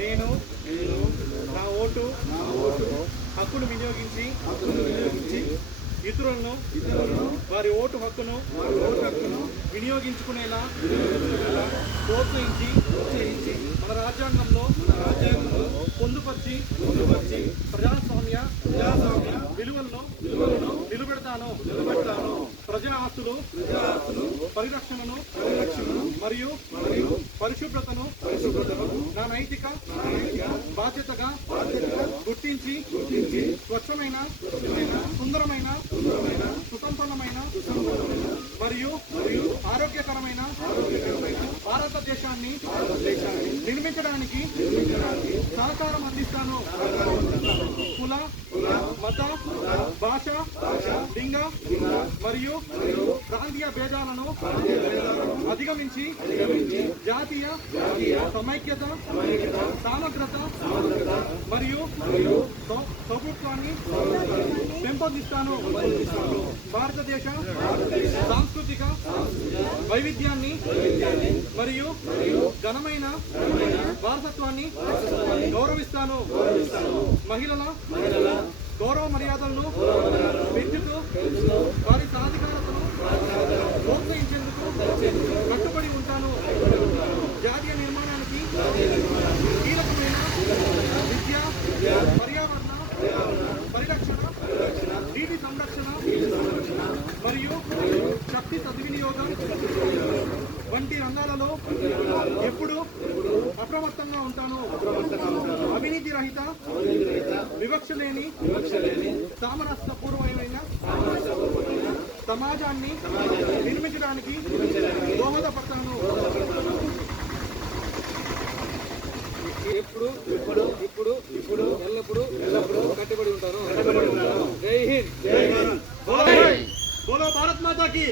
నేను నా ఓటు హక్కును వినియోగించి ఇతరులను వారి ఓటు హక్కును వినియోగించుకునేలా ప్రోత్సహించి మన రాజ్యాంగంలో పొందుపరిచి ప్రజాస్వామ్య విలువలను నిలబెడతాను. ప్రజా ఆస్తులు పరిరక్షణను మరియు పరిశుభ్రతను నా నైతిక బాధ్యతగా గుర్తించి స్వచ్ఛమైన సుందరమైన సుసంపన్నమైన మరియు ఆరోగ్యకరమైన భారతదేశాన్ని నిర్మించడానికి సహకారం అందిస్తాను. కుల మత భాష లింగ మరియు ప్రాంతీయ భేదాలను అధిగమించి జాతీయ సమైక్యత సమగ్రత మరియు ప్రభుత్వాన్ని పెంపొందిస్తాను. భారతదేశ సాంస్కృతిక వైవిధ్యాన్ని మరియు ఘనమైన వారసత్వాన్ని గౌరవిస్తాను. మహిళల గౌరవ మర్యాదలను పెంచుతూ వారి సాధికారతను ప్రోత్సహించేందుకు కట్టుబడి ఉంటాను. జాతీయ నిర్మాణానికి కీలకమైన విద్య, పర్యావరణ పరిరక్షణ, నీటి సంరక్షణ మరియు శక్తి సద్వినియోగం వంటి రంగాలలో ఎప్పుడు అప్రమత్తంగా ఉంటాను. అవినీతి రహిత వివక్ష లేని సామరస్యపూర్వమైన సమాజాన్ని నిర్మించడానికి దోహదపడతాను. ఇప్పుడు ఎల్లప్పుడూ కట్టుబడి ఉంటాను. జై హింద్. బోలో భారత్ మాతా కీ.